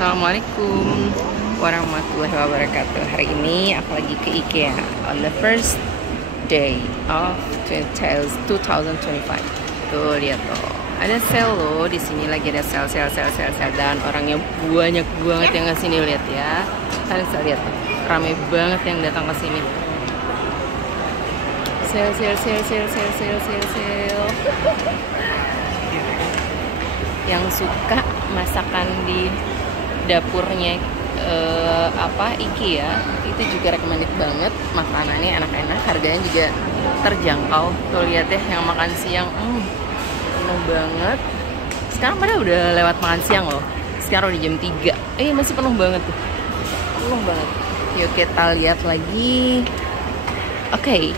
Assalamualaikum warahmatullahi wabarakatuh. Hari ini aku lagi ke IKEA on the first day of 2025. Tuh lihat tuh, ada sale loh di sini, lagi ada sale dan orangnya banyak banget yang kesini. Lihat ya, kalian bisa lihat tuh, rame banget yang datang ke sini. Sale. Yang suka masakan di dapurnya IKEA itu juga recommended banget. Makanannya enak-enak, harganya juga terjangkau. Tuh lihat deh, yang makan siang penuh banget. Sekarang padahal udah lewat makan siang loh, sekarang udah jam 3, masih penuh banget tuh, penuh banget. Yuk kita lihat lagi. Oke,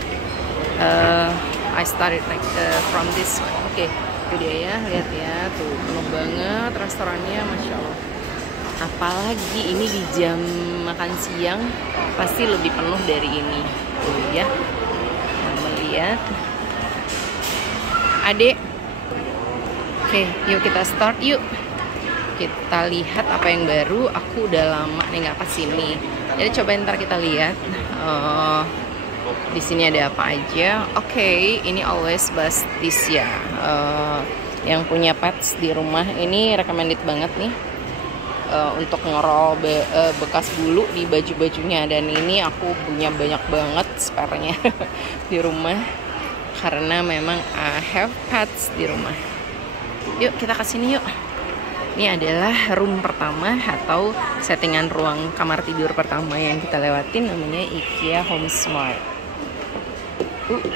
I started like from this one. Oke, itu dia ya, lihat ya, tuh penuh banget restorannya, masya Allah. Apalagi ini di jam makan siang pasti lebih penuh dari ini. Tuh ya, melihat adek. Oke, yuk kita start yuk. Kita lihat apa yang baru. Aku udah lama nih nggak kesini, jadi coba ntar kita lihat di sini ada apa aja. Oke, ini Always Best This ya. Yang punya pets di rumah ini recommended banget nih untuk ngerol bekas bulu di baju-bajunya. Dan ini aku punya banyak banget spare-nya di rumah karena memang I have pets di rumah. Yuk kita kesini yuk. Ini adalah room pertama atau settingan ruang kamar tidur pertama yang kita lewatin, namanya IKEA Home Smart.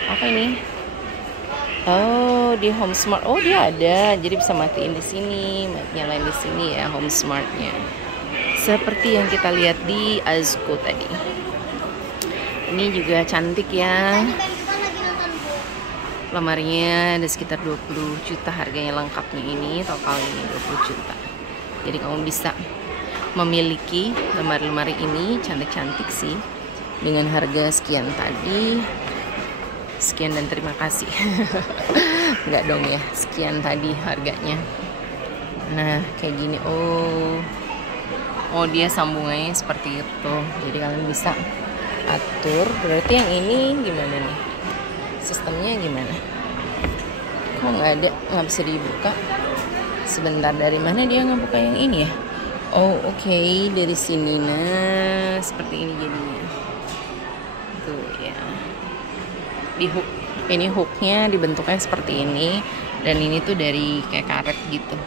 Apa ini? Oh, di Home Smart. Oh, dia ada. Jadi bisa matiin di sini, nyalain di sini ya Home Smartnya. Seperti yang kita lihat di Azko tadi. Ini juga cantik ya. Lemarinya ada sekitar 20 juta harganya lengkapnya ini, total ini 20 juta. Jadi kamu bisa memiliki lemari-lemari ini, cantik-cantik sih, dengan harga sekian tadi. Sekian dan terima kasih. Enggak dong ya, sekian tadi harganya. Nah kayak gini. Oh dia sambungannya seperti itu, jadi kalian bisa atur. Berarti yang ini gimana nih, sistemnya gimana? Kok nggak ada, nggak bisa dibuka? Sebentar, dari mana dia ngebuka yang ini ya? Oh oke, dari sini. Nah seperti ini jadinya. Tuh ya, di hook, ini hooknya dibentuknya seperti ini, dan ini tuh dari kayak karet gitu.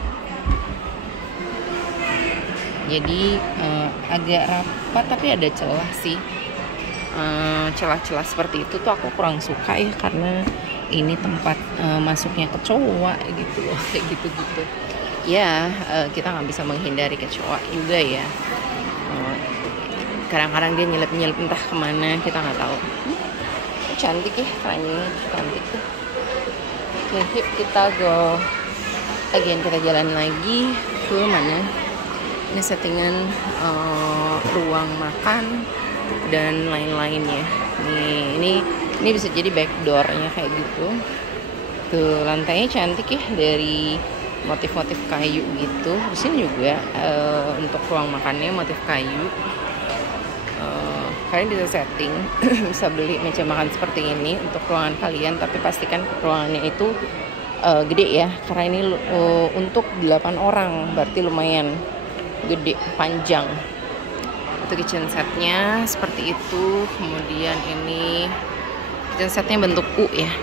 Jadi agak rapat tapi ada celah sih. Celah-celah seperti itu tuh aku kurang suka ya, karena ini tempat masuknya kecoa gitu loh, kayak gitu-gitu ya. Kita nggak bisa menghindari kecoa juga ya. Kadang-kadang dia nyelip entah kemana, kita nggak tahu. Cantik ya, keranjangnya cantik tuh. Oke, yuk kita go again, kita jalan lagi ke mana. Ini settingan ruang makan dan lain-lainnya. Ini bisa jadi backdoornya kayak gitu. Tuh lantainya cantik ya, dari motif-motif kayu gitu. Di sini juga untuk ruang makannya motif kayu. Kalian bisa setting, bisa beli meja makan seperti ini untuk ruangan kalian, tapi pastikan ruangannya itu gede ya, karena ini untuk 8 orang, berarti lumayan gede, panjang. Itu kitchen setnya seperti itu. Kemudian ini kitchen setnya bentuk U ya,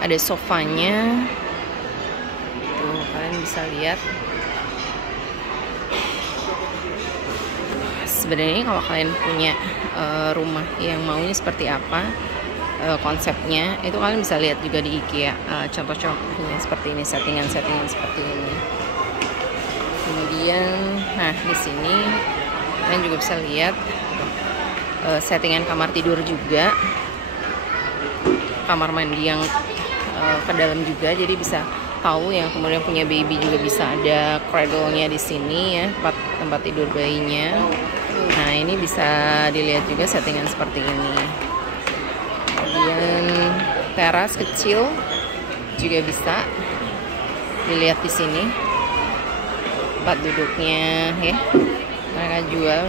ada sofanya tuh, kalian bisa lihat. Sebenarnya kalau kalian punya rumah yang maunya seperti apa konsepnya, itu kalian bisa lihat juga di IKEA contoh-contohnya seperti ini, settingan-settingan seperti ini. Kemudian nah di sini kalian juga bisa lihat settingan kamar tidur juga, kamar mandi yang ke dalam juga, jadi bisa tahu yang kemudian punya baby juga bisa ada cradle-nya di sini ya, tempat tidur bayinya. Nah ini bisa dilihat juga settingan seperti ini. Kemudian teras kecil juga bisa dilihat di sini. tempat duduknya ya. Mereka jual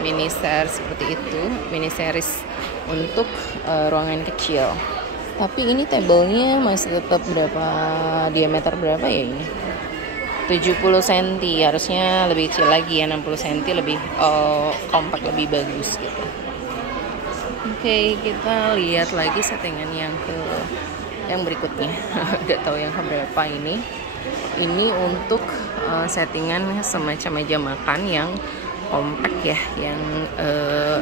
mini series seperti itu, mini series untuk ruangan kecil. Tapi ini tablenya masih tetap diameter berapa ya ini? 70 cm, harusnya lebih kecil lagi ya, 60 cm lebih kompak, lebih bagus gitu. Oke, kita lihat lagi settingan yang berikutnya. Gak tahu yang keberapa ini. Ini untuk settingan semacam meja makan yang kompak ya, yang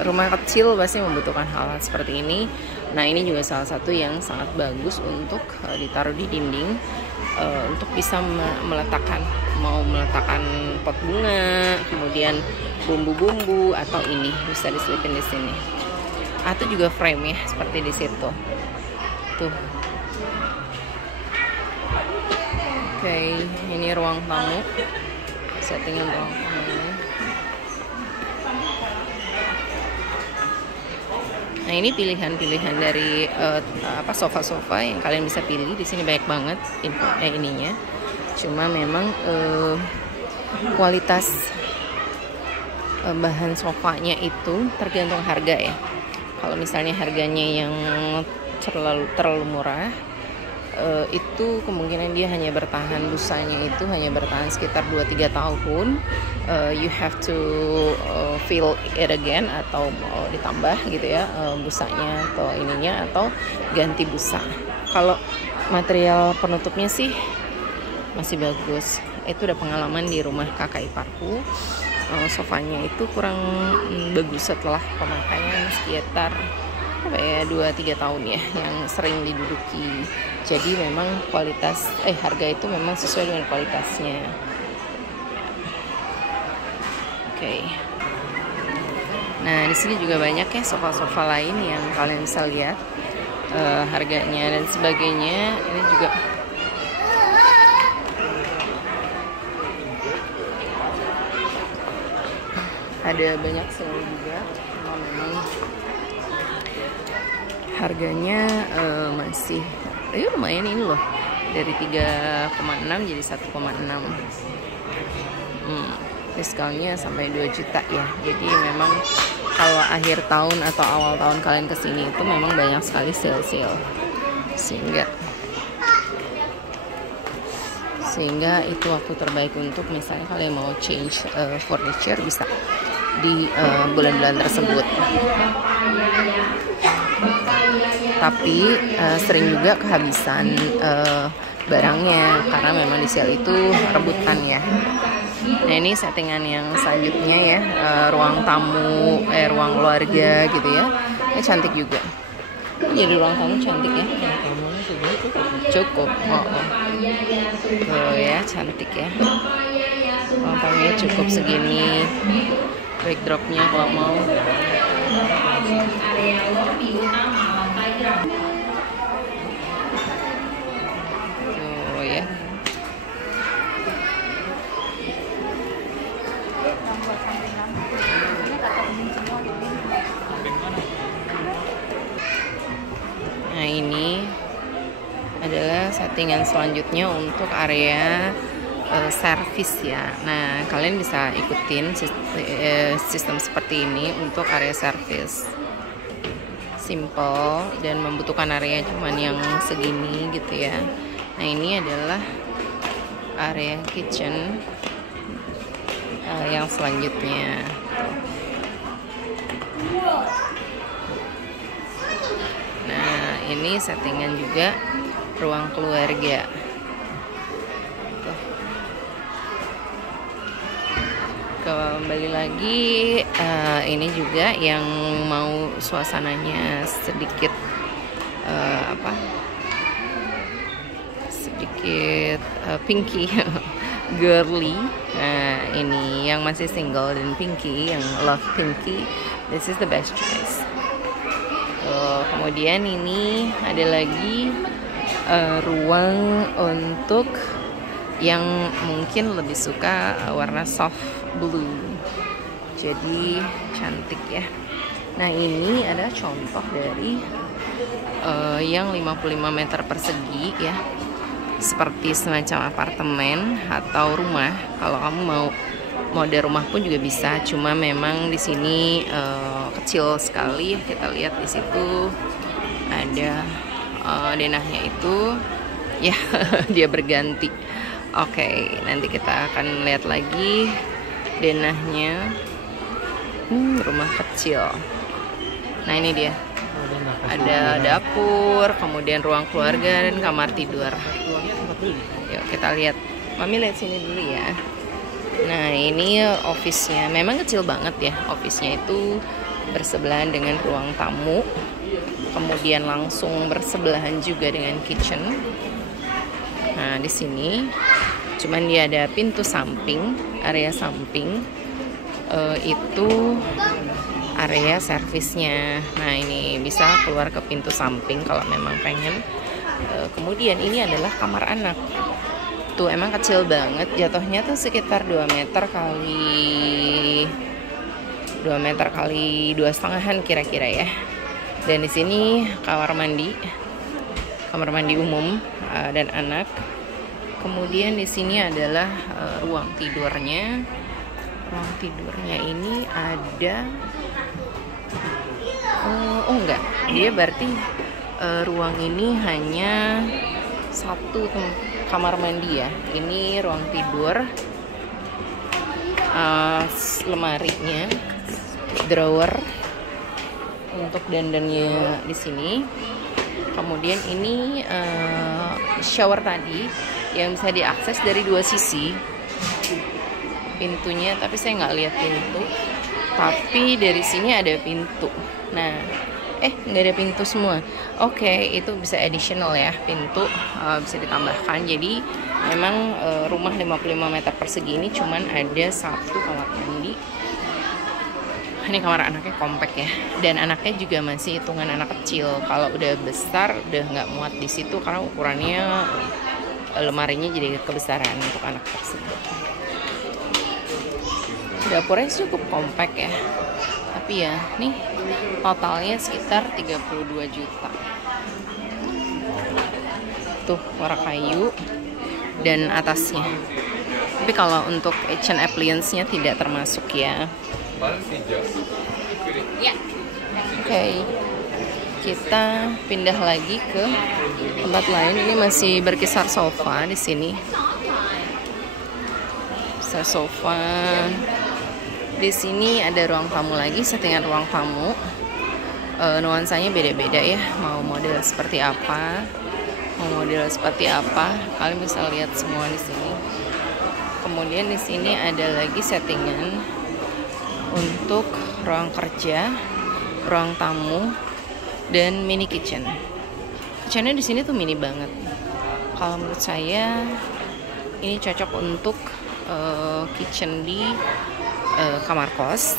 rumah kecil pasti membutuhkan hal seperti ini. Nah, ini juga salah satu yang sangat bagus untuk ditaruh di dinding, untuk bisa meletakkan pot bunga, kemudian bumbu-bumbu, atau ini bisa diselipin di sini. Atau juga frame ya, seperti di situ. Tuh. Oke, ini ruang tamu. Settingan ruang tamu. Nah, ini pilihan-pilihan dari sofa-sofa yang kalian bisa pilih. Di sini banyak banget ininya. Cuma memang kualitas bahan sofanya itu tergantung harga ya. Kalau misalnya harganya yang terlalu murah, itu kemungkinan dia hanya bertahan, busanya itu hanya bertahan sekitar 2-3 tahun. You have to fill it again, atau ditambah gitu ya, busanya atau ininya, atau ganti busa. Kalau material penutupnya sih masih bagus. Itu udah pengalaman di rumah kakak iparku. Sofanya itu kurang bagus setelah pemakaian sekitar 2-3 tahun ya, yang sering diduduki. Jadi memang harga itu memang sesuai dengan kualitasnya. Oke. Nah, di sini juga banyak ya sofa-sofa lain yang kalian bisa lihat harganya dan sebagainya. Ini juga ada banyak sale juga, memang harganya masih lumayan ini loh, dari 3,6 jadi 1,6. Diskonnya sampai 2 juta ya. Jadi memang kalau akhir tahun atau awal tahun kalian kesini itu memang banyak sekali sale-sale, sehingga itu waktu terbaik untuk misalnya kalian mau change furniture, bisa di bulan-bulan tersebut. Tapi sering juga kehabisan barangnya karena memang di sale itu rebutan ya. Nah, ini settingan yang selanjutnya ya, ruang tamu, ruang keluarga gitu ya. Ini cantik juga. Jadi ruang tamu cantik ya. Cukup. Tuh ya, cantik ya. Ruang tamunya cukup segini. Backdropnya kalau mau. Tuh ya. Nah, ini adalah settingan selanjutnya untuk area servis ya. Nah, kalian bisa ikutin sistem seperti ini untuk area servis. Simple dan membutuhkan area cuman yang segini gitu ya. Nah, ini adalah area kitchen yang selanjutnya. Nah, ini settingan juga ruang keluarga. Kembali lagi, ini juga yang mau suasananya sedikit pinky, girly. Nah, ini yang masih single dan pinky, yang love pinky, this is the best choice. Kemudian ini ada lagi ruang untuk yang mungkin lebih suka warna soft blue, jadi cantik ya. Nah, ini ada contoh dari yang 55 meter persegi ya, seperti semacam apartemen atau rumah. Kalau kamu mau mode rumah pun juga bisa, cuma memang di sini kecil sekali. Kita lihat di situ ada denahnya itu ya. Dia berganti. Oke, nanti kita akan lihat lagi denahnya. Rumah kecil. Nah, ini dia. Ada dapur, kemudian ruang keluarga dan kamar tidur. Yuk kita lihat. Mami lihat sini dulu ya. Nah, ini office-nya. Memang kecil banget ya. Office-nya itu bersebelahan dengan ruang tamu. Kemudian langsung bersebelahan juga dengan kitchen. Nah, di sini cuman dia ada pintu samping, area samping. Itu area servisnya. Nah, ini bisa keluar ke pintu samping kalau memang pengen. Kemudian ini adalah kamar anak. Tuh emang kecil banget, jatuhnya tuh sekitar 2 meter kali 2,5 kira-kira ya. Dan di sini kamar mandi umum dan anak. Kemudian di sini adalah ruang tidurnya. Ruang tidurnya ini ada enggak, dia berarti ruang ini hanya satu kamar mandi ya. Ini ruang tidur, lemarinya, drawer untuk dandannya di sini. Kemudian ini shower tadi yang bisa diakses dari 2 sisi pintunya, tapi saya nggak lihat pintu. Tapi dari sini ada pintu. Nah, nggak ada pintu semua. Oke, itu bisa additional ya, pintu bisa ditambahkan. Jadi memang rumah 55 meter persegi ini cuman ada 1 kamar mandi. Ini kamar anaknya kompak ya, dan anaknya juga masih hitungan anak kecil. Kalau udah besar udah nggak muat di situ karena ukurannya lemarinya jadi kebesaran untuk anak tersebut. Dapurnya cukup kompak ya, tapi ya nih totalnya sekitar 32 juta. Tuh warna kayu dan atasnya. Tapi kalau untuk kitchen appliance-nya tidak termasuk ya. Oke, kita pindah lagi ke tempat lain. Ini masih berkisar sofa di sini. Sofa. Di sini ada ruang tamu lagi, settingan ruang tamu. Nuansanya beda-beda ya. Mau model seperti apa? Kalian bisa lihat semua di sini. Kemudian di sini ada lagi settingan untuk ruang kerja, ruang tamu, dan mini kitchen. Kitchennya di sini tuh mini banget. Kalau menurut saya ini cocok untuk kitchen di kamar kos,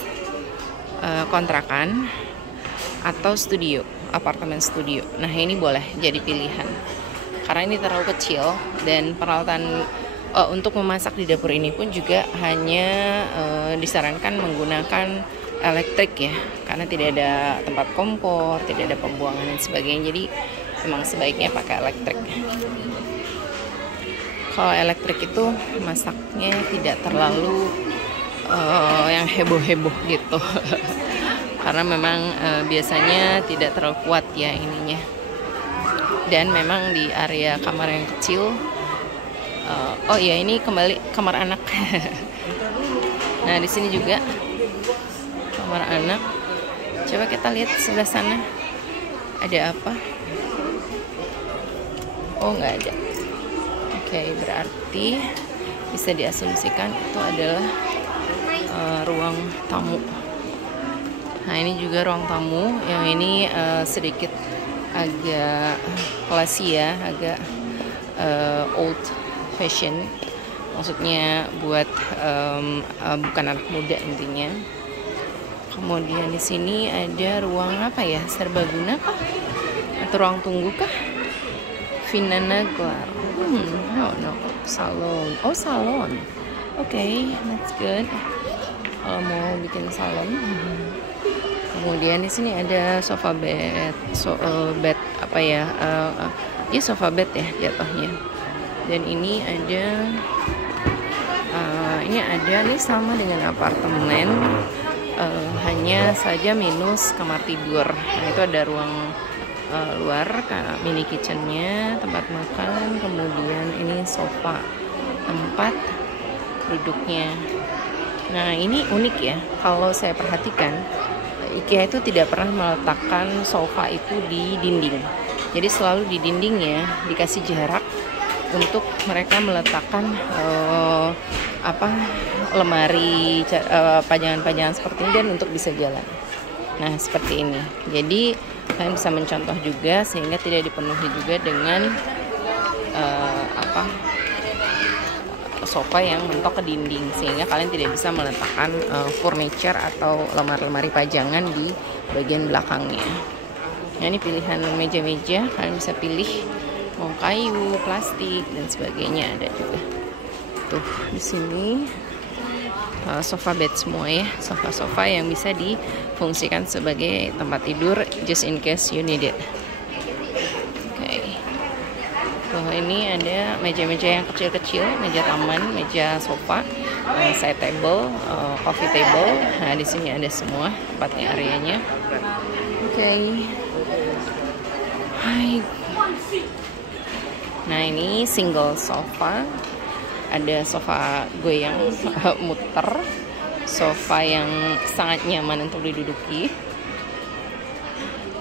kontrakan, atau studio, apartemen studio. Nah, ini boleh jadi pilihan karena ini terlalu kecil, dan peralatan untuk memasak di dapur ini pun juga hanya disarankan menggunakan elektrik ya, karena tidak ada tempat kompor, tidak ada pembuangan dan sebagainya. Jadi memang sebaiknya pakai elektrik. Kalau elektrik itu masaknya tidak terlalu yang heboh-heboh gitu. Karena memang biasanya tidak terlalu kuat ya ininya. Dan memang di area kamar yang kecil. Oh iya, ini kembali kamar anak. Nah, di sini juga kamar anak. Coba kita lihat sebelah sana. Ada apa? Oh, nggak ada. Oke, berarti bisa diasumsikan itu adalah ruang tamu. Nah, ini juga ruang tamu. Yang ini sedikit agak classy ya, agak old fashion. Maksudnya buat bukan anak muda intinya. Kemudian di sini ada ruang apa ya? Serbaguna kah? Atau ruang tunggu kah? Vinana-Gelar. Oh no, salon. Oh, salon. Oke, that's good. Kalau mau bikin salon. Kemudian di sini ada sofa bed, bed apa ya? Sofa bed ya jatuhnya. Dan ini ada nih sama dengan apartemen, hanya saja minus kamar tidur. Nah, itu ada ruang luar, mini kitchennya, tempat makan, kemudian ini sofa, tempat duduknya. Nah, ini unik ya, kalau saya perhatikan IKEA itu tidak pernah meletakkan sofa itu di dinding. Jadi selalu di dindingnya dikasih jarak untuk mereka meletakkan lemari, pajangan-pajangan seperti ini, dan untuk bisa jalan. Nah, seperti ini. Jadi kalian bisa mencontoh juga sehingga tidak dipenuhi juga dengan sofa yang mentok ke dinding, sehingga kalian tidak bisa meletakkan furniture atau lemari-lemari pajangan di bagian belakangnya. Nah, ini pilihan meja-meja, kalian bisa pilih mau kayu, plastik, dan sebagainya ada juga. Tuh, di sini sofa bed semua ya, sofa-sofa yang bisa difungsikan sebagai tempat tidur just in case you need it. Oke. Tuh, ini ada meja-meja yang kecil-kecil, meja taman, meja sofa, side table, coffee table. Nah, di sini ada semua tempatnya, areanya. Oke. Hai. Nah, ini single sofa. Ada sofa goyang muter, sofa yang sangat nyaman untuk diduduki,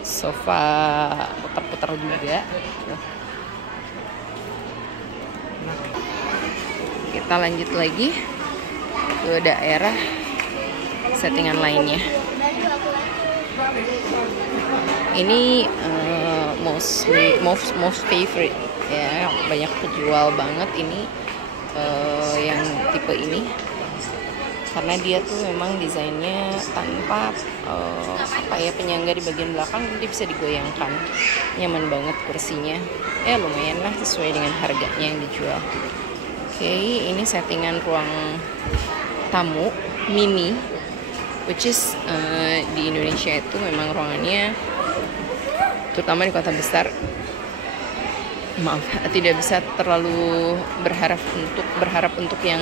sofa putar-putar juga. Kita lanjut lagi ke daerah settingan lainnya. Ini most favorite ya, banyak kejual banget ini yang tipe ini, karena dia tuh memang desainnya tanpa penyangga di bagian belakang, jadi bisa digoyangkan, nyaman banget kursinya, ya lumayan lah sesuai dengan harganya yang dijual. Oke, ini settingan ruang tamu mini, which is di Indonesia itu memang ruangannya, terutama di kota besar, tidak bisa terlalu berharap untuk yang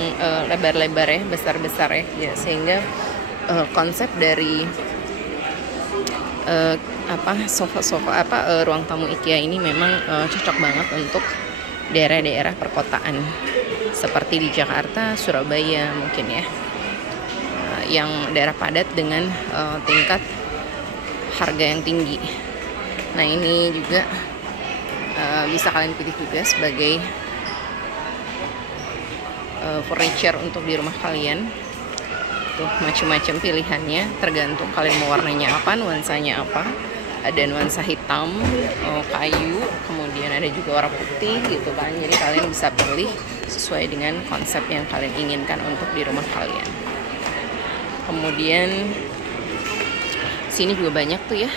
lebar-lebar ya, besar-besar ya, sehingga konsep dari sofa-sofa ruang tamu IKEA ini memang cocok banget untuk daerah-daerah perkotaan seperti di Jakarta, Surabaya mungkin ya, yang daerah padat dengan tingkat harga yang tinggi. Nah, ini juga bisa kalian pilih juga sebagai furniture untuk di rumah kalian. Tuh, macam-macam pilihannya, tergantung kalian mau warnanya apa, nuansanya apa. Ada nuansa hitam, kayu, kemudian ada juga warna putih gitu kan. Jadi kalian bisa pilih sesuai dengan konsep yang kalian inginkan untuk di rumah kalian. Kemudian sini juga banyak tuh ya,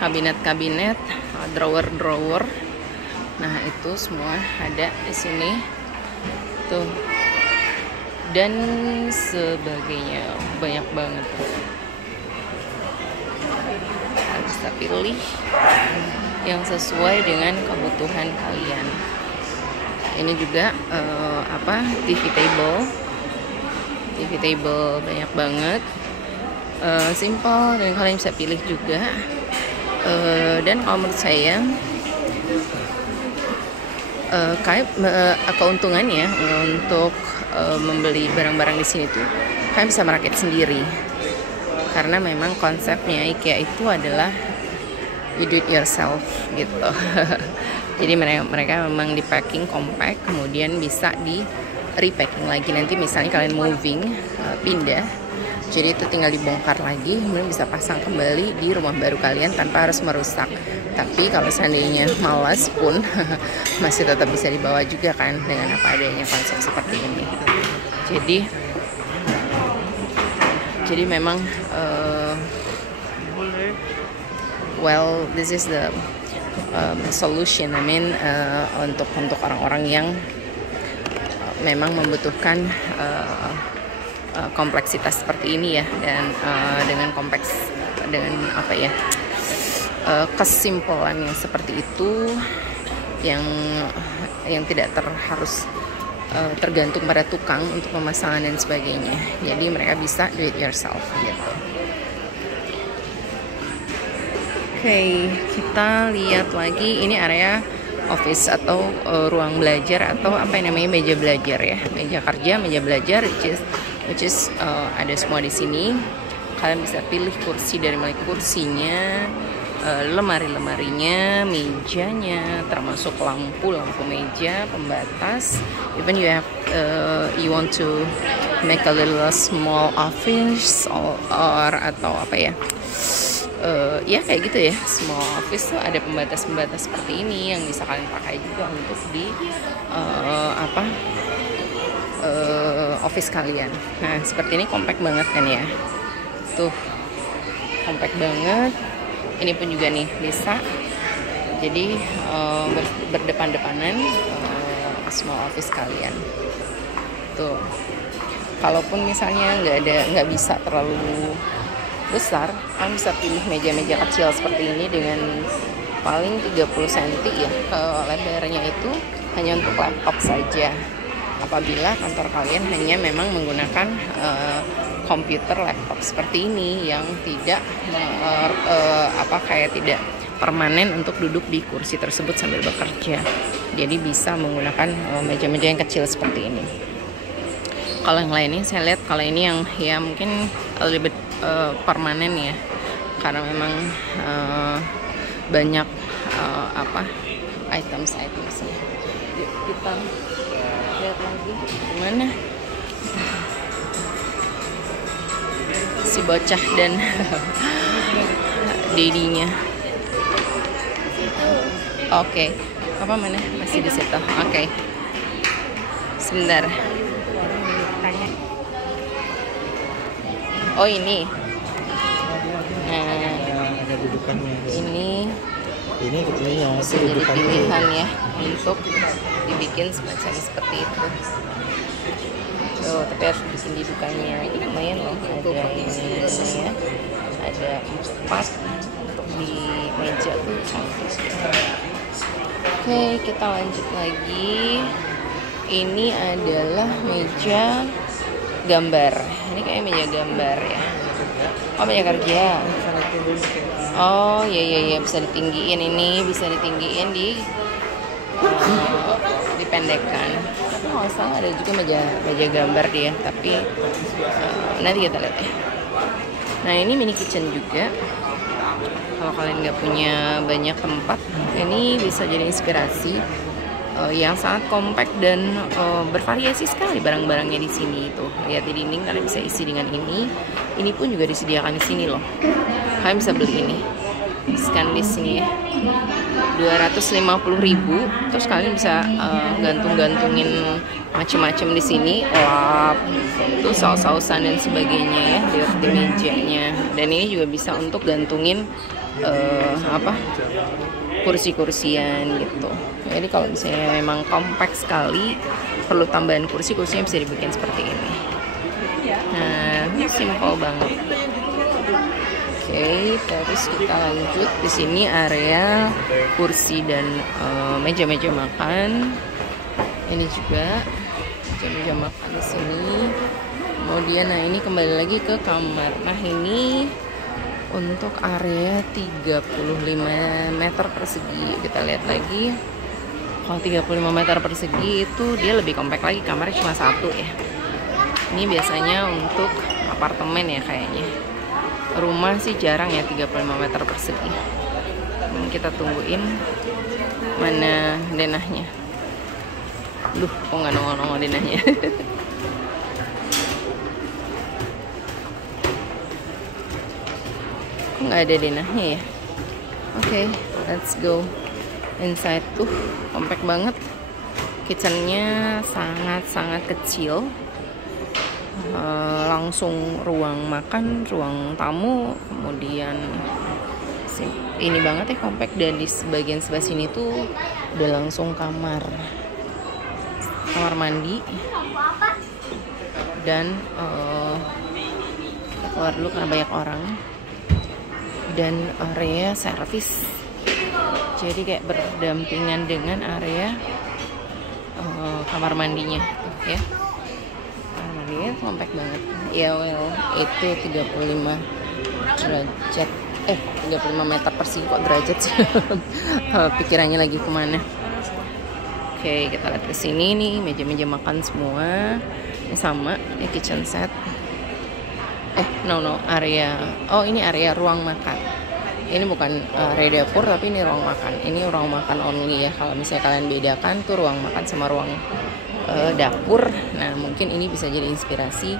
kabinet-kabinet, drawer-drawer. Nah, itu semua ada di sini. Tuh. Dan sebagainya, banyak banget. Kalian bisa pilih yang sesuai dengan kebutuhan kalian. Ini juga TV table banyak banget. Simple, dan kalian bisa pilih juga. Dan kalau menurut saya keuntungannya untuk membeli barang-barang di sini tuh kalian bisa merakit sendiri, karena memang konsepnya IKEA itu adalah you do it yourself gitu. Jadi mereka memang di packing compact, kemudian bisa di repacking lagi nanti misalnya kalian moving, pindah. Jadi itu tinggal dibongkar lagi, kemudian bisa pasang kembali di rumah baru kalian tanpa harus merusak. Tapi kalau seandainya malas pun masih tetap bisa dibawa juga kan, dengan apa adanya konsep seperti ini. Jadi memang this is the solution. I mean untuk orang-orang yang memang membutuhkan kompleksitas seperti ini ya, dan dengan kesimpulan yang seperti itu, yang yang tidak harus tergantung pada tukang untuk pemasangan dan sebagainya. Jadi mereka bisa do it yourself gitu. Oke, kita lihat lagi, ini area office atau ruang belajar atau apa yang namanya meja belajar ya, meja kerja, meja belajar, which is ada semua di sini. Kalian bisa pilih kursi dari mulai kursinya, lemari-lemarinya, mejanya, termasuk lampu meja, pembatas. Even you want to make a little small office or atau apa ya? Ya kayak gitu ya, small office tuh ada pembatas-pembatas seperti ini yang bisa kalian pakai juga untuk di office kalian. Nah seperti ini compact banget kan ya, tuh compact banget. Ini pun juga nih bisa, jadi berdepan-depanan small office kalian. Tuh, kalaupun misalnya nggak bisa terlalu besar, kalian bisa pilih meja-meja kecil seperti ini dengan paling 30 cm ya, lebarnya itu hanya untuk laptop saja. Apabila kantor kalian hanya memang menggunakan komputer laptop seperti ini yang tidak tidak permanen untuk duduk di kursi tersebut sambil bekerja. Jadi bisa menggunakan meja-meja yang kecil seperti ini. Kalau yang lainnya saya lihat kalau ini yang ya mungkin lebih permanen ya, karena memang banyak items-nya. Yuk kita lihat lagi gimana si bocah dan dedinya. Oke, apa mana masih di situ? Oke. Sebentar. Oh ini. Nah, ada dudukannya. Ini kecilnya bisa jadi pilihan ya untuk dibikin semacam seperti itu. Tapi harus bikin dudukannya. Ini lumayan loh. Ada ini ya. Ada 4 untuk di meja tuh cantik. Oke, kita lanjut lagi. Ini adalah meja gambar. Ini kayak meja gambar ya. Oh, meja kerja. Oh, iya bisa ditinggiin, ini bisa ditinggiin dipendekkan. Tapi nggak salah ada juga meja gambar dia, tapi nanti kita lihat ya. Nah, ini mini kitchen juga. Kalau kalian nggak punya banyak tempat, ini bisa jadi inspirasi yang sangat compact dan bervariasi sekali barang-barangnya di sini. Tuh, lihat di dinding kalian bisa isi dengan ini. Ini pun juga disediakan di sini loh. Kalian bisa beli ini. Scan di sini ya. 250.000. Terus kalian bisa gantung-gantungin macam-macam di sini, lap, tuh saus-sausan dan sebagainya ya di mejanya. Dan ini juga bisa untuk gantungin kursi-kursian gitu. Jadi kalau misalnya memang kompak sekali, perlu tambahan kursinya bisa dibikin seperti ini. Nah, ini simple banget. Oke, terus kita lanjut. Di sini area kursi dan meja-meja makan. Ini juga meja-meja makan di sini. Kemudian, nah ini kembali lagi ke kamar. Nah ini untuk area 35 meter persegi. Kita lihat lagi. Kalau 35 meter persegi itu dia lebih kompak lagi, kamarnya cuma 1 ya. Ini biasanya untuk apartemen ya kayaknya. Rumah sih jarang ya 35 meter persegi. Kita tungguin mana denahnya. Duh, kok nggak nongol-nongol denahnya. Kok nggak ada denahnya ya? Oke, let's go inside. Tuh compact banget. Kitchennya sangat-sangat kecil. Langsung ruang makan, ruang tamu, kemudian ini banget ya compact. Dan di bagian sebelah sini tuh udah langsung kamar mandi dan keluar dulu karena banyak orang, dan area servis. Jadi kayak berdampingan dengan area kamar mandinya tuh ya. Kamar mandinya compact banget. Ya well, itu 35 derajat. 35 meter persegi, kok derajat sih. Pikirannya lagi kemana. Oke, kita lihat ke sini nih, meja-meja makan semua. Ini sama, ini kitchen set. Area. Oh, ini area ruang makan. Ini bukan area dapur, tapi ini ruang makan. Ini ruang makan only ya. Kalau misalnya kalian bedakan tuh ruang makan sama ruang dapur. Nah, mungkin ini bisa jadi inspirasi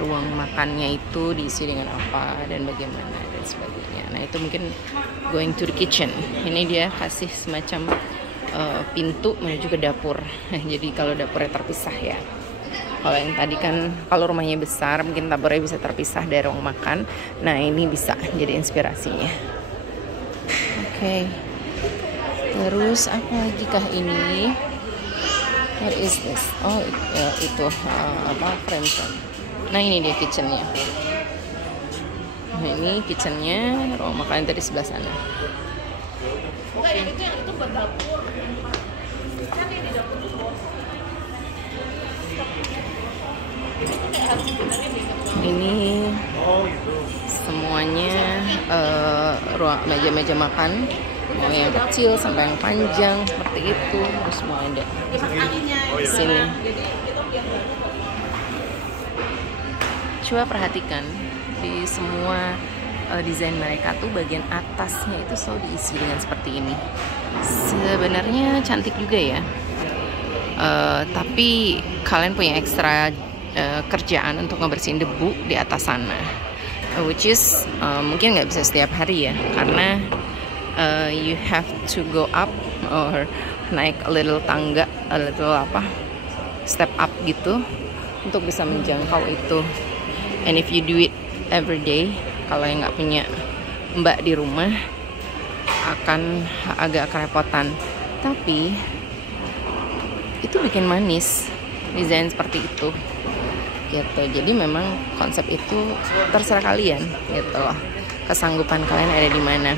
ruang makannya itu diisi dengan apa dan bagaimana dan sebagainya. Nah, itu mungkin going to the kitchen. Ini dia kasih semacam pintu menuju ke dapur. Jadi kalau dapurnya terpisah ya. Kalau yang tadi kan kalau rumahnya besar mungkin dapurnya bisa terpisah dari ruang makan. Nah, ini bisa jadi inspirasinya. Oke. Terus apa lagi kah ini? What is this? Oh, itu frame. Nah, ini dia kitchennya. Nah, ini kitchennya, ruang makan tadi sebelah sana. Oke. Itu buat dapur. Ini semuanya ruang meja-meja makan, mau yang kecil sampai yang panjang seperti itu, terus semua ada di sini. Coba perhatikan di semua desain mereka tuh bagian atasnya itu selalu diisi dengan seperti ini. Sebenarnya cantik juga ya. Tapi kalian punya ekstra kerjaan untuk ngebersihin debu di atas sana, which is mungkin nggak bisa setiap hari ya, karena you have to go up or naik a little tangga, a little step up gitu untuk bisa menjangkau itu. And if you do it every day, kalau yang nggak punya mbak di rumah akan agak kerepotan. Tapi itu bikin manis desain seperti itu gitu. Jadi memang konsep itu terserah kalian gitu loh, kesanggupan kalian ada di mana.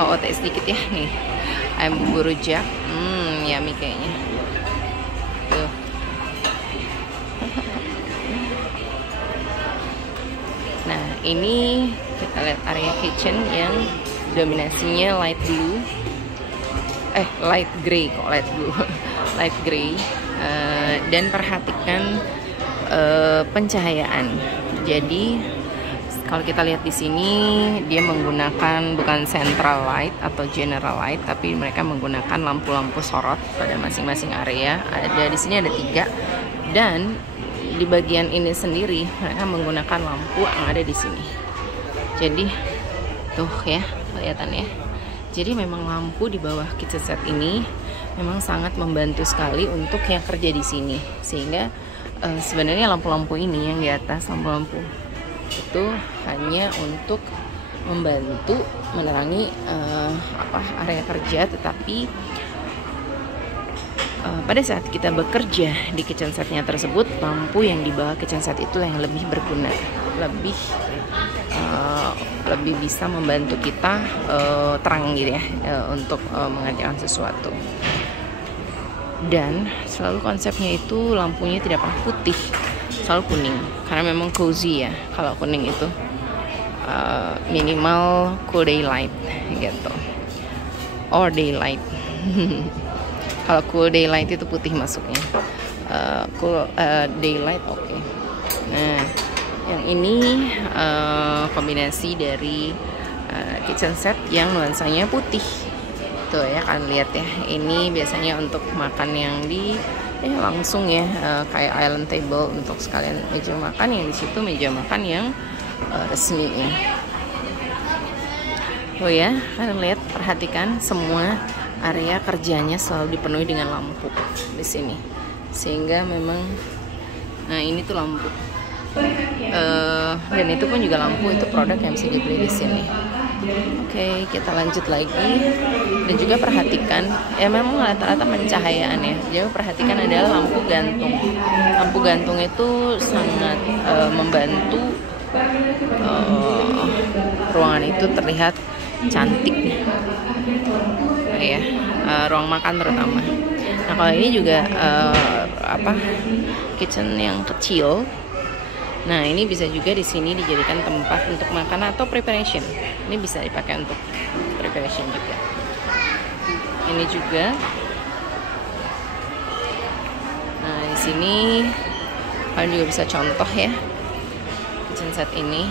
OOT sedikit ya nih, ayam bumbu rujak, yummy kayaknya tuh. Nah, ini kita lihat area kitchen yang dominasinya light blue, light gray kok, light blue light gray. Dan perhatikan pencahayaan. Jadi kalau kita lihat di sini dia menggunakan bukan central light atau general light, tapi mereka menggunakan lampu-lampu sorot pada masing-masing area. Ada di sini ada 3, dan di bagian ini sendiri mereka menggunakan lampu yang ada di sini. Jadi tuh ya, kelihatan ya. Jadi memang lampu di bawah kitchen set ini memang sangat membantu sekali untuk yang kerja di sini, sehingga sebenarnya lampu-lampu ini yang di atas, lampu-lampu itu hanya untuk membantu menerangi area kerja, tetapi pada saat kita bekerja di kitchen setnya tersebut, lampu yang di bawah kitchen set itulah yang lebih berguna, lebih bisa membantu kita terang gitu ya, untuk mengerjakan sesuatu. Dan selalu konsepnya itu lampunya tidak pernah putih, selalu kuning, karena memang cozy ya. Kalau kuning itu minimal cool daylight gitu, or daylight. Kalau cool daylight itu putih masuknya, cool daylight oke. Nah, yang ini kombinasi dari kitchen set yang nuansanya putih. Tuh ya, kan lihat ya, ini biasanya untuk makan yang di langsung ya, kayak island table untuk sekalian meja makan, yang di situ meja makan yang resminya. Oh ya, kalian lihat, perhatikan semua area kerjanya selalu dipenuhi dengan lampu di sini, sehingga memang, nah ini tuh lampu, dan itu pun juga lampu, itu produk yang bisa dibeli di sini. Oke, kita lanjut lagi. Dan juga perhatikan, ya memang rata-rata pencahayaan ya. Jadi perhatikan adalah lampu gantung. Lampu gantung itu sangat membantu ruangan itu terlihat cantik. ya, ruang makan terutama. Nah kalau ini juga kitchen yang kecil. Nah ini bisa juga di sini dijadikan tempat untuk makan atau preparation. Ini bisa dipakai untuk preparation juga. Ini juga. Nah di sini kalian juga bisa contoh ya kitchen set ini,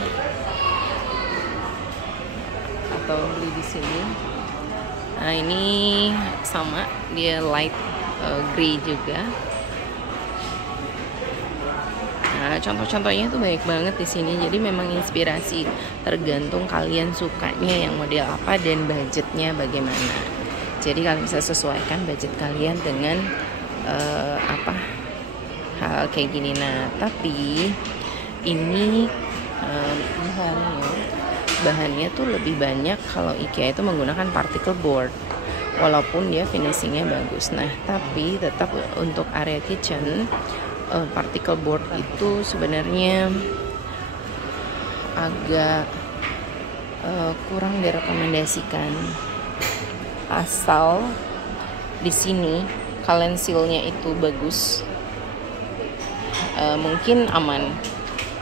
atau beli di sini. Nah ini sama, dia light grey juga. Nah, contoh-contohnya tuh banyak banget di sini. Jadi memang inspirasi, tergantung kalian sukanya yang model apa dan budgetnya bagaimana. Jadi kalian bisa sesuaikan budget kalian dengan hal kayak gini. Nah, tapi ini bahannya tuh lebih banyak kalau IKEA itu menggunakan particle board. Walaupun dia finishingnya bagus. Nah, tapi tetap untuk area kitchen particle board itu sebenarnya agak kurang direkomendasikan, asal di sini kalian sealnya itu bagus, mungkin aman.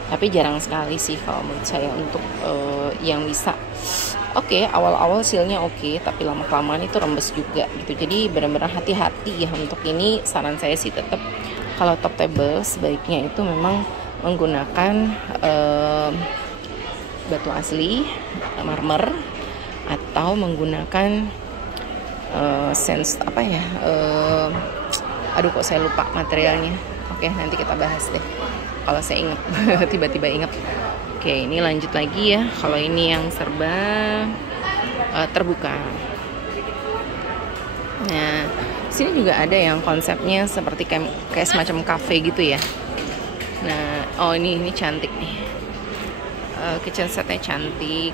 Tapi jarang sekali sih kalau menurut saya untuk yang bisa awal-awal sealnya tapi lama-kelamaan itu rembes juga gitu. Jadi benar-benar hati-hati ya untuk ini. Saran saya sih tetap kalau top table sebaiknya itu memang menggunakan batu asli, marmer, atau menggunakan kok saya lupa materialnya. Oke, nanti kita bahas deh kalau saya ingat. Tiba-tiba ingat. Oke, ini lanjut lagi ya. Kalau ini yang serba terbuka. Nah, sini juga ada yang konsepnya seperti kayak semacam cafe gitu ya. Nah, ini cantik nih. Kitchen setnya cantik,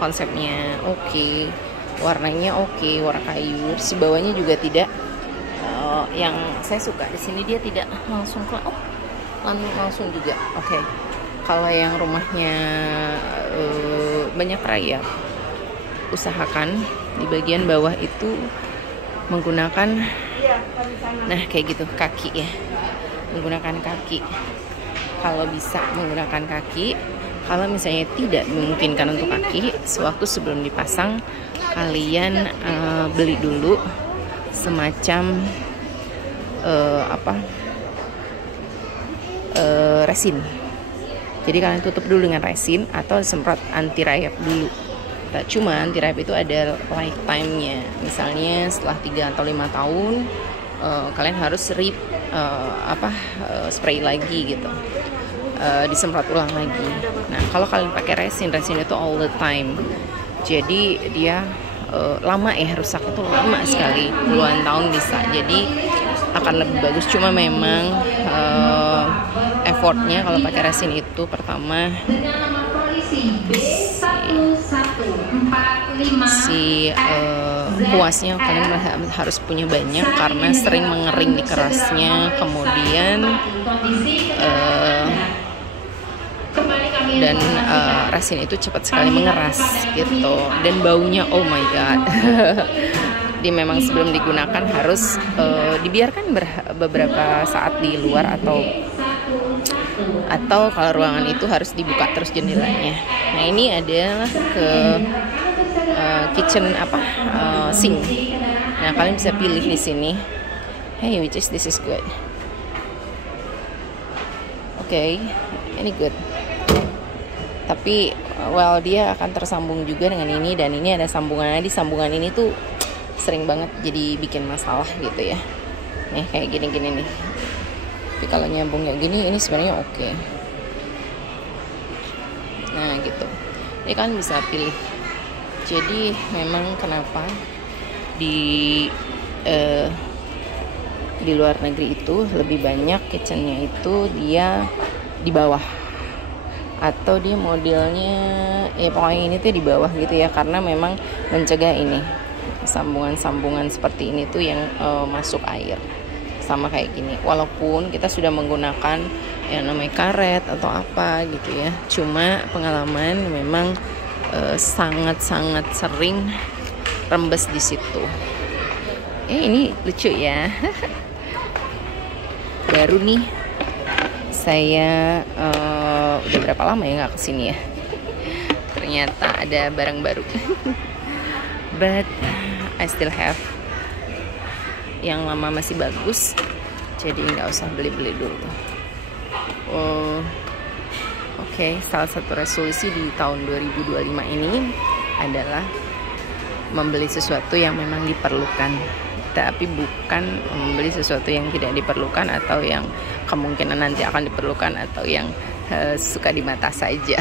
konsepnya oke, warnanya oke, warna kayu. Di bawahnya juga tidak. Yang saya suka di sini dia tidak langsung langsung juga. Oke. Kalau yang rumahnya banyak rayap, usahakan di bagian bawah itu menggunakan kayak gitu kaki ya, menggunakan kaki. Kalau bisa menggunakan kaki, kalau misalnya tidak memungkinkan untuk kaki, sewaktu sebelum dipasang kalian beli dulu semacam resin. Jadi kalian tutup dulu dengan resin atau semprot anti rayap dulu. Cuma anti rayap itu ada lifetime-nya. Misalnya setelah 3 atau 5 tahun kalian harus spray lagi gitu, disemprot ulang lagi. Nah kalau kalian pakai resin itu all the time, jadi dia lama ya, rusak itu lama sekali, puluhan tahun bisa. Jadi akan lebih bagus. Cuma memang effortnya kalau pakai resin itu pertama kuasnya kalian harus punya banyak karena sering mengering di kerasnya, kemudian dan resin itu cepat sekali mengeras gitu, dan baunya oh my god. Dia memang sebelum digunakan harus dibiarkan beberapa saat di luar, atau kalau ruangan itu harus dibuka terus jendelanya. Nah ini adalah kitchen sink. Nah kalian bisa pilih di sini. Hey, which is this is good. Oke, ini good. Tapi dia akan tersambung juga dengan ini, dan ini ada sambungannya. Di sambungan ini tuh sering banget jadi bikin masalah gitu ya. Nih kayak gini-gini nih. Tapi kalau nyambung kayak gini, ini sebenarnya oke. Nah gitu. Ini kan bisa pilih. Jadi memang kenapa di luar negeri itu lebih banyak kitchennya itu dia di bawah, atau dia modelnya pokoknya ini tuh di bawah gitu ya, karena memang mencegah ini sambungan-sambungan seperti ini tuh yang masuk air sama kayak gini. Walaupun kita sudah menggunakan yang namanya karet atau apa gitu ya, cuma pengalaman memang sangat-sangat sering rembes di situ. Ini lucu ya. Baru nih saya udah berapa lama ya nggak kesini ya. Ternyata ada barang baru. But I still have yang lama masih bagus, jadi nggak usah beli-beli dulu. Oke, salah satu resolusi di tahun 2025 ini adalah membeli sesuatu yang memang diperlukan, tapi bukan membeli sesuatu yang tidak diperlukan atau yang kemungkinan nanti akan diperlukan atau yang suka di mata saja.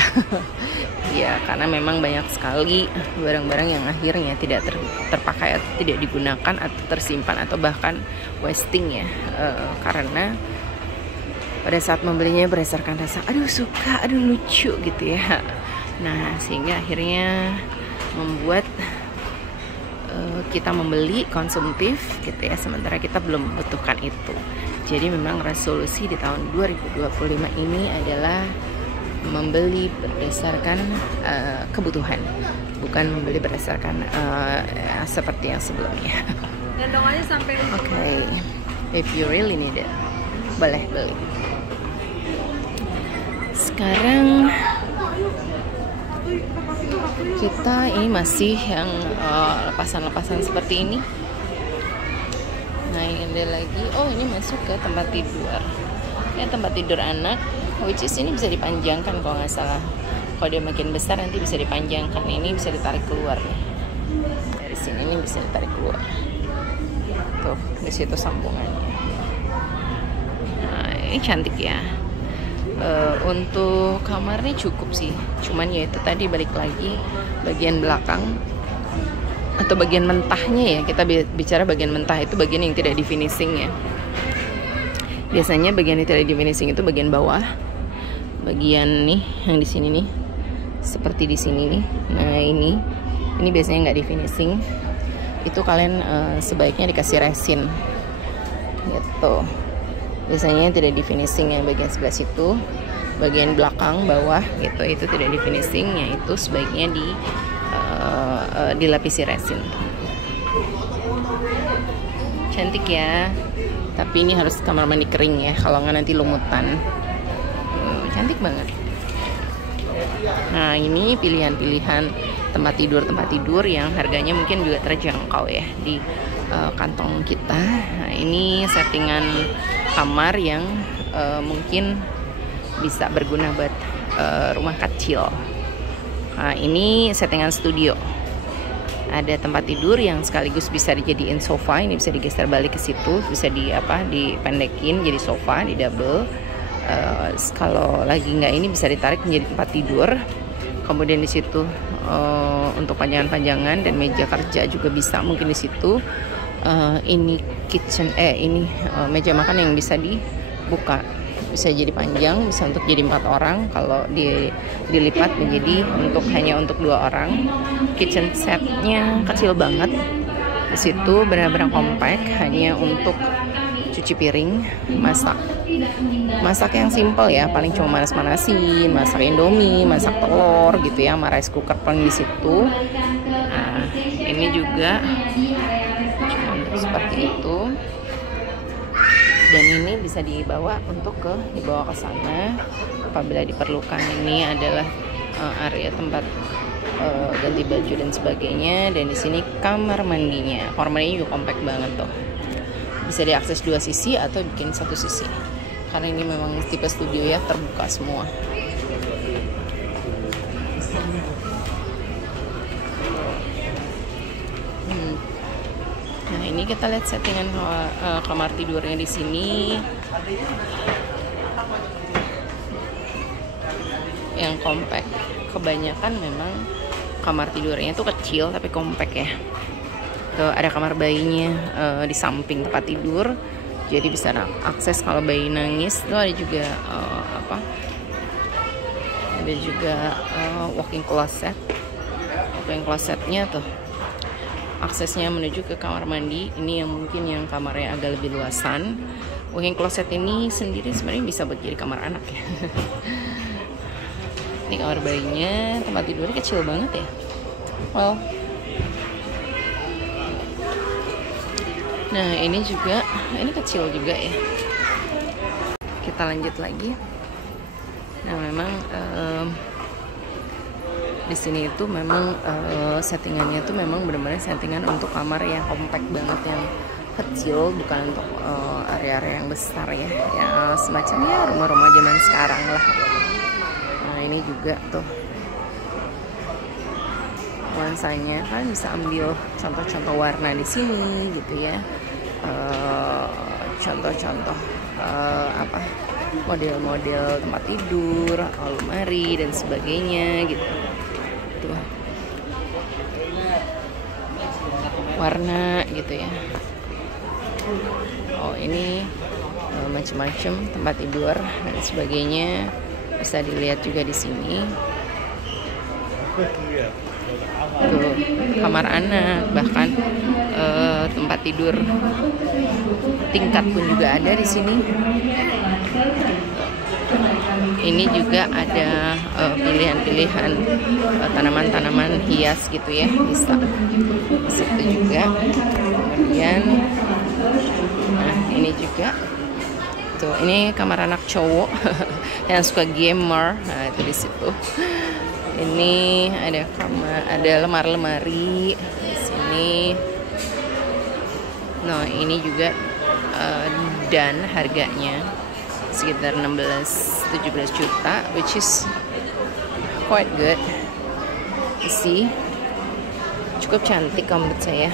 Ya, karena memang banyak sekali barang-barang yang akhirnya tidak terpakai atau tidak digunakan atau tersimpan atau bahkan wasting ya, karena pada saat membelinya berdasarkan rasa aduh suka, aduh lucu gitu ya. Nah, sehingga akhirnya membuat kita membeli konsumtif gitu ya, sementara kita belum membutuhkan itu. Jadi memang resolusi di tahun 2025 ini adalah membeli berdasarkan kebutuhan, bukan membeli berdasarkan seperti yang sebelumnya. Gendong aja sampai Oke, if you really need it, boleh beli. Sekarang kita ini masih yang lepasan-lepasan seperti ini. Nah, ini ada lagi. Oh, ini masuk ke tempat tidur. Ya, tempat tidur anak, which is ini bisa dipanjangkan kalau nggak salah. Kalau dia makin besar nanti bisa dipanjangkan. Ini bisa ditarik keluar nih. Dari sini ini bisa ditarik keluar. Tuh, di situ sambungannya. Nah, ini cantik ya. Untuk kamarnya cukup sih, cuman ya itu tadi balik lagi bagian belakang atau bagian mentahnya ya, kita bicara bagian mentah itu bagian yang tidak di finishing ya. Biasanya bagian yang tidak di finishing itu bagian bawah, bagian nih yang di sini nih, seperti di sini nih. Nah, ini biasanya nggak di finishing, itu kalian sebaiknya dikasih resin gitu. Biasanya tidak di finishing yang bagian sebelah situ, bagian belakang bawah gitu, itu tidak di finishing, yaitu sebaiknya dilapisi resin. Cantik ya, tapi ini harus kamar mandi kering ya, kalau nggak nanti lumutan. Cantik banget. Nah, ini pilihan-pilihan tempat tidur yang harganya mungkin juga terjangkau ya di kantong kita. Nah, ini settingan kamar yang mungkin bisa berguna buat rumah kecil. Nah, ini settingan studio. Ada tempat tidur yang sekaligus bisa dijadiin sofa, ini bisa digeser balik ke situ, bisa dipendekin jadi sofa, di double. Kalau lagi nggak ini bisa ditarik menjadi tempat tidur. Kemudian di situ untuk panjangan-panjangan dan meja kerja juga bisa mungkin di situ. Ini kitchen, meja makan yang bisa dibuka, bisa jadi panjang, bisa untuk jadi 4 orang. Kalau dilipat menjadi hanya untuk 2 orang. Kitchen setnya kecil banget. Di situ benar-benar compact, hanya untuk cuci piring, masak yang simple ya, paling cuma manas-manasin, masak indomie, masak telur gitu ya, sama rice cooker paling di situ. Nah, ini juga seperti itu, dan ini bisa dibawa ke sana apabila diperlukan. Ini adalah area tempat ganti baju dan sebagainya, dan di sini kamar mandinya. Kamar mandinya juga kompak banget tuh, bisa diakses 2 sisi atau bikin 1 sisi, karena ini memang tipe studio ya, terbuka semua. Nah, ini kita lihat settingan kamar tidurnya di sini. Yang compact. Kebanyakan memang kamar tidurnya itu kecil tapi compact ya. Tuh, ada kamar bayinya di samping tempat tidur. Jadi bisa akses kalau bayi nangis. Tuh ada juga ada juga walk-in closet. Walk-in closetnya tuh aksesnya menuju ke kamar mandi. Ini yang mungkin yang kamarnya agak lebih luasan. Walk-in closet ini sendiri sebenarnya bisa buat jadi kamar anak ya. Ini kamar bayinya, tempat tidurnya kecil banget ya. Well, Nah ini juga, ini kecil juga ya. Kita lanjut lagi. Nah memang di sini itu memang settingannya tuh memang benar-benar settingan untuk kamar yang compact banget, yang kecil, bukan untuk area-area yang besar ya. Ya semacam ya rumah-rumah zaman sekarang lah. Nah ini juga tuh nuansanya, kan bisa ambil contoh-contoh warna di sini gitu ya. Contoh-contoh apa, model-model tempat tidur, almari dan sebagainya gitu. Tuh. Warna gitu ya. Oh ini macam-macam tempat tidur dan sebagainya, bisa dilihat juga di sini. Tuh, kamar anak, bahkan tempat tidur tingkat pun juga ada di sini. Ini juga ada pilihan-pilihan tanaman-tanaman hias gitu ya, bisa di situ juga. Kemudian, nah ini juga tuh, ini kamar anak cowok yang suka gamer. Nah itu di situ. Ini ada kamar, ada lemari-lemari di sini. Nah ini juga dan harganya sekitar 16-17 juta, which is quite good. See, cukup cantik kalau menurut saya,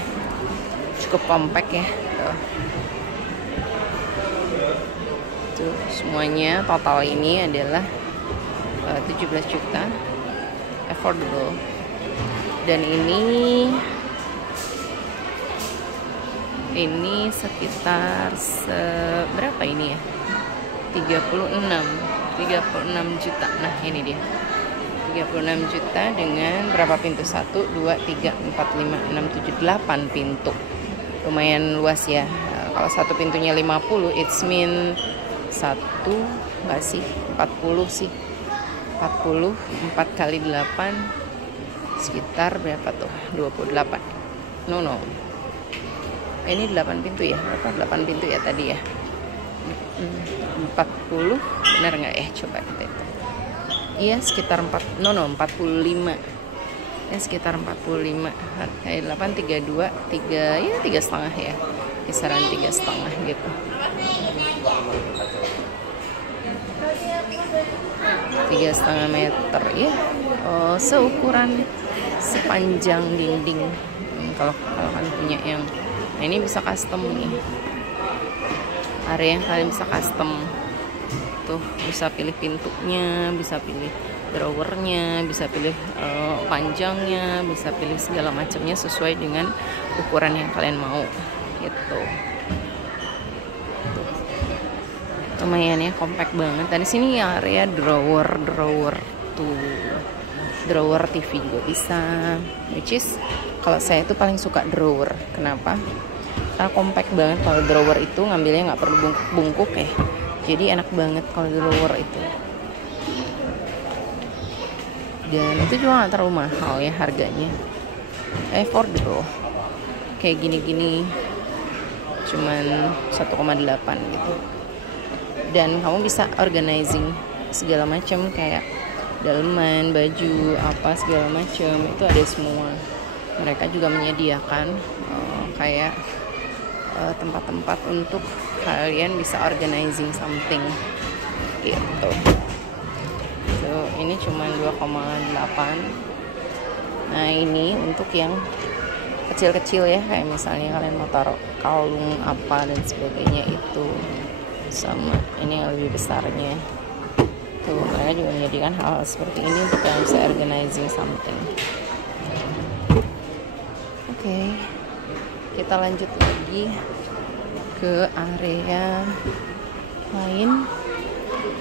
cukup compact ya. Tuh semuanya total ini adalah 17 juta, affordable. Dan ini sekitar berapa ini ya? 36 juta. Nah ini dia 36 juta dengan berapa pintu? 1, 2, 3, 4, 5, 6, 7, 8 pintu. Lumayan luas ya. Kalau satu pintunya 50, it's mean 1 nggak sih? 40 sih. 40 4 kali 8 sekitar berapa tuh? 28. No. Ini 8 pintu ya? Berapa? 8 pintu ya tadi ya? 40 benar nggak ya? Coba kita itu. Iya sekitar 45 ya, sekitar 45. Kayak 8 32 3 ya, 3,5 ya, kisaran 3,5 gitu. 3,5 meter ya. Seukuran sepanjang dinding. Kalau kan punya yang, nah ini bisa custom nih, area yang kalian bisa custom tuh, bisa pilih pintunya, bisa pilih drawernya, bisa pilih panjangnya, bisa pilih segala macamnya sesuai dengan ukuran yang kalian mau gitu. Tuh. Lumayan ya, compact banget. Dan di sini area drawer tuh, drawer TV juga bisa, which is kalau saya tuh paling suka drawer. Kenapa? Karena compact banget. Kalau drawer itu ngambilnya nggak perlu bungkuk ya, jadi enak banget kalau drawer itu. Dan itu juga nggak terlalu mahal ya harganya, affordable. Kayak gini-gini cuman 1,8 gitu. Dan kamu bisa organizing segala macam, kayak daleman, baju, apa segala macam itu ada semua. Mereka juga menyediakan kayak tempat-tempat untuk kalian bisa organizing something gitu. So ini cuma 2,8. Nah ini untuk yang kecil-kecil ya, kayak misalnya kalian mau taruh kalung apa dan sebagainya itu. Sama ini yang lebih besarnya tuh, mereka juga menyediakan hal seperti ini untuk kalian bisa organizing something. Oke, kita lanjut lagi ke area lain.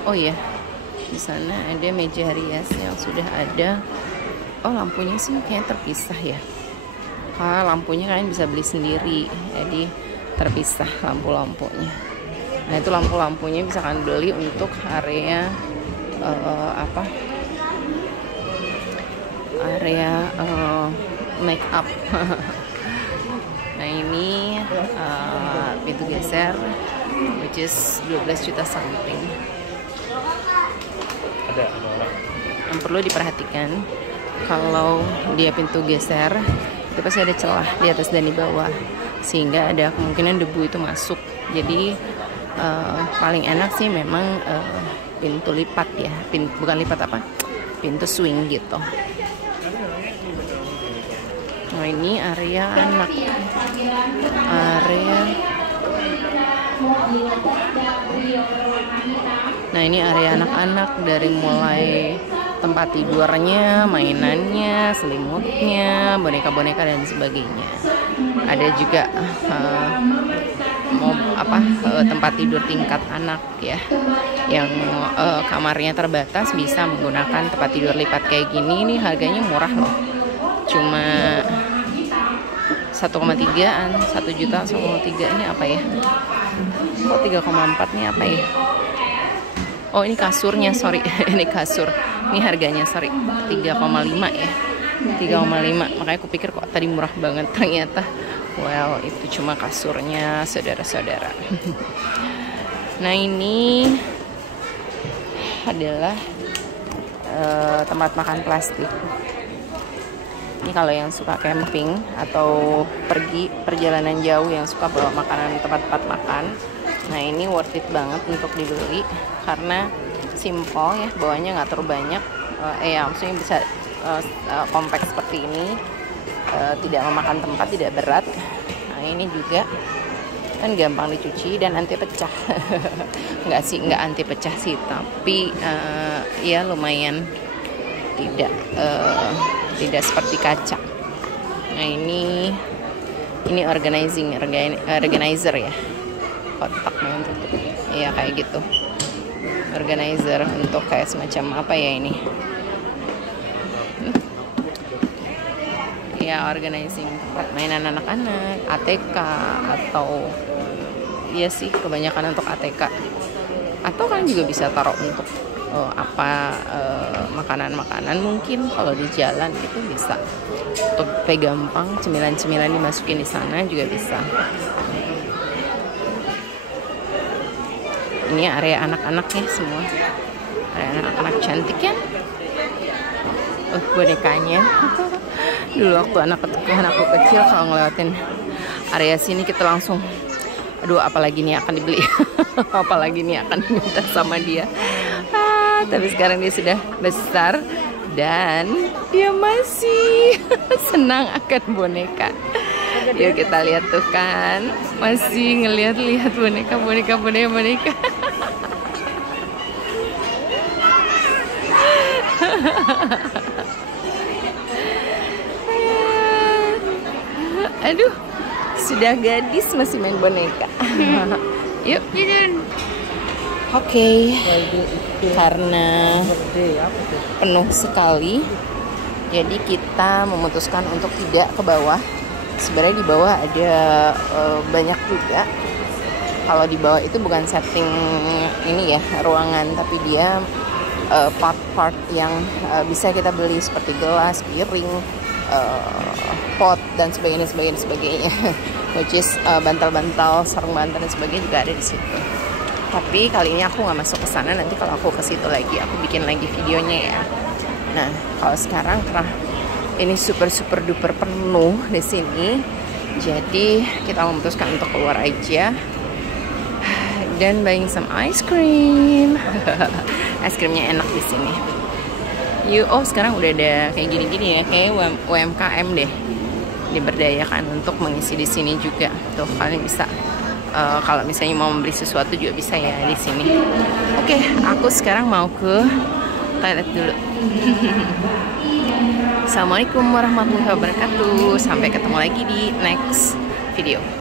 Oh ya, di sana ada meja rias yang sudah ada. Oh lampunya sih kayaknya terpisah ya. Lampunya kalian bisa beli sendiri, jadi terpisah lampu-lampunya. Nah itu lampu-lampunya bisa kalian beli untuk area make up. Nah ini pintu geser, which is 12 juta something. Ada orang. Yang perlu diperhatikan, kalau dia pintu geser itu pasti ada celah di atas dan di bawah, sehingga ada kemungkinan debu itu masuk. Jadi paling enak sih memang pintu lipat ya, bukan lipat apa, pintu swing gitu. Nah ini area anak, nah ini area anak-anak, dari mulai tempat tidurnya, mainannya, selimutnya, boneka-boneka dan sebagainya. Ada juga tempat tidur tingkat anak ya, yang kamarnya terbatas, bisa menggunakan tempat tidur lipat kayak gini. Ini harganya murah loh, cuma 1,3-an, 1 juta 1,3. Ini apa ya? Kok 3,4 nih apa ya? Oh ini kasurnya, sorry. Ini kasur. Ini harganya, sorry, 3,5 ya. 3,5. Makanya aku pikir kok tadi murah banget, ternyata well itu cuma kasurnya, saudara-saudara. Nah ini adalah tempat makan plastik. Ini kalau yang suka camping atau pergi perjalanan jauh, yang suka bawa makanan tempat-tempat makan, nah ini worth it banget untuk dibeli karena simple ya, bawanya nggak terlalu banyak. Maksudnya bisa compact seperti ini, tidak memakan tempat, tidak berat. Nah ini juga kan gampang dicuci dan anti pecah. nggak anti pecah sih, tapi ya lumayan tidak seperti kaca. Nah ini organizer ya, kotaknya untuk ya kayak gitu, organizer untuk kayak semacam apa ya ini ya, organizing tempat mainan anak-anak, ATK, atau ya sih kebanyakan untuk ATK, atau kan juga bisa taruh untuk makanan-makanan mungkin kalau di jalan itu bisa, untuk gampang cemilan-cemilan dimasukin di sana juga bisa. Ini area anak-anaknya semua, area anak-anak cantik kan. Bonekanya dulu waktu anakku kecil kalau ngelewatin area sini kita langsung aduh apalagi nih akan dibeli. Apalagi nih akan diminta sama dia. Tapi sekarang dia sudah besar dan dia masih senang akan boneka. Yuk kita lihat tuh kan, masih ngelihat-lihat boneka. Aduh, sudah gadis masih main boneka. Yuk. Oke, karena penuh sekali, jadi kita memutuskan untuk tidak ke bawah. Sebenarnya di bawah ada banyak juga. Kalau di bawah itu bukan setting ini ya, ruangan, tapi dia part-part yang bisa kita beli seperti gelas, piring, pot dan sebagainya. Which is bantal-bantal, sarung bantal dan sebagainya juga ada di situ. Tapi kali ini aku nggak masuk ke sana. Nanti kalau aku ke situ lagi, aku bikin lagi videonya ya. Nah, kalau sekarang karena ini super duper penuh di sini, jadi kita memutuskan untuk keluar aja dan buying some ice cream. Es krimnya enak di sini. Sekarang udah ada kayak gini-gini ya, kayak UMKM deh, diberdayakan untuk mengisi di sini juga. Tuh kalian bisa. Kalau misalnya mau membeli sesuatu juga bisa ya di sini. Oke, aku sekarang mau ke toilet dulu. Assalamualaikum warahmatullahi wabarakatuh. Sampai ketemu lagi di next video.